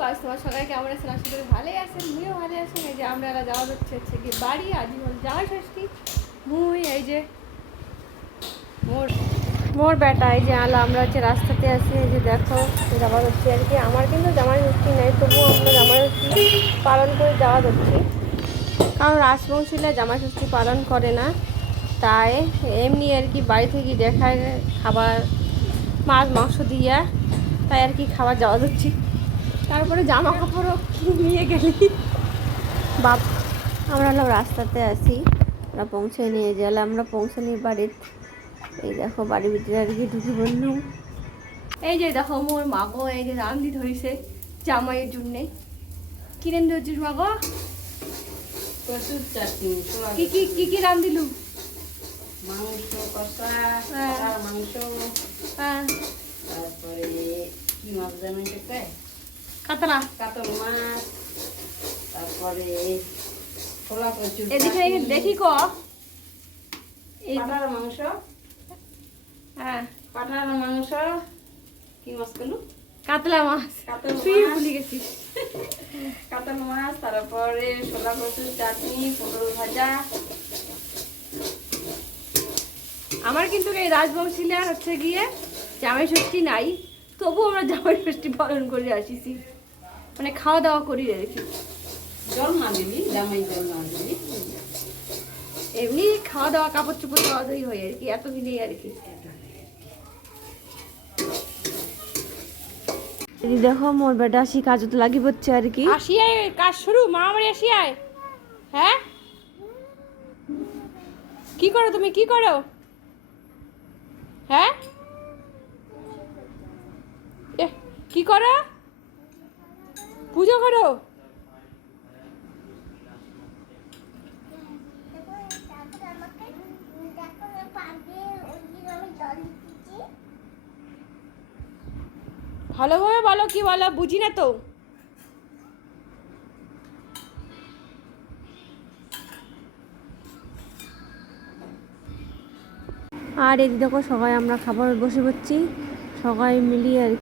গাছ তোমার সবাই কেমন আছেন? আশা করি ভালোই আছেন, মুইও ভালো আছেন। এই যে আমরা যাওয়া হচ্ছে কি বাড়ি, আজ হল যাওয়ার ষষ্ঠী। মুই এই যে মোর বেটা, এই যে আমরা হচ্ছে রাস্তাতে আছি। এই যে দেখো যাওয়া হচ্ছে আর কি। আমার কিন্তু জামাই ষষ্ঠী নেই, তবুও আমরা জামাই ষষ্ঠী পালন করে যাওয়া হচ্ছে, কারণ রাজবংশীরা জামাই ষষ্ঠী পালন করে না। তাই এমনি আর কি বাড়ি থেকে দেখায় খাবার মাছ মাংস দিয়া, তাই আর কি খাবার যাওয়া যাচ্ছি। তারপরে জামা কাপড়ও নিয়ে গেলি বাপ। আমরা হলাম রাস্তাতে আছি, আমরা পৌঁছে নিয়ে গেলাম, আমরা পৌঁছে নিয়ে বাড়ির। এই দেখো বাড়ির ভিতরে আর কি ঢুকে বললুম। এই যে দেখো মোর মাগো এই যে রান্দি ধরেছে জামাইয়ের জন্যে। কি রান্দি হচ্ছিস মাগো? প্রচুর চাটনি। কি কি কি কি রান্দিলু? মাংস কষা, মাংস, হ্যাঁ, তারপরে কি মাছ জানেন খেতে? কাতলা, কাতল মাছ, তারপরে ছোলা কচুর এদিকে দেখি ক এই পাঠার মাংস। হ্যাঁ, পাঠার মাংস, কি মাছ পেলো? কাতলা মাছ। কাতল তুই মাছ, ভুলে গেছিস। কাতল মাছ, তারপরে ছোলা কচুর চাটনি, পটল ভাজা। আমার কিন্তু এই রাজবংশীলার হচ্ছে গিয়ে জামাই ষষ্ঠী নাই, তবু আমরা জামাই ষষ্ঠী পালন করে আসিছি, মানে খাওয়া দাওয়া করি রেখেছি। জল না দিবি, জামাই জল না দিবি, এমনি খাওয়া দাওয়া কাপড় চোপড় দেওয়া দেওয়াই হয় আর কি, এত দিনেই আর কি। দেখো মোর বেটা আসি কাজত লাগি পড়ছে আর কি। আসিয়ায় কাজ শুরু, মা আমার আসিয়ায়। হ্যাঁ, কি করো তুমি, কি করো? হ্যাঁ, কি করো? পুজো করো? ভালোভাবে বলো, কি বলো, বুঝি না তো। আর এই দেখো সবাই আমরা খাবার বসে পড়ছি, সবাই মিলিয়ে আর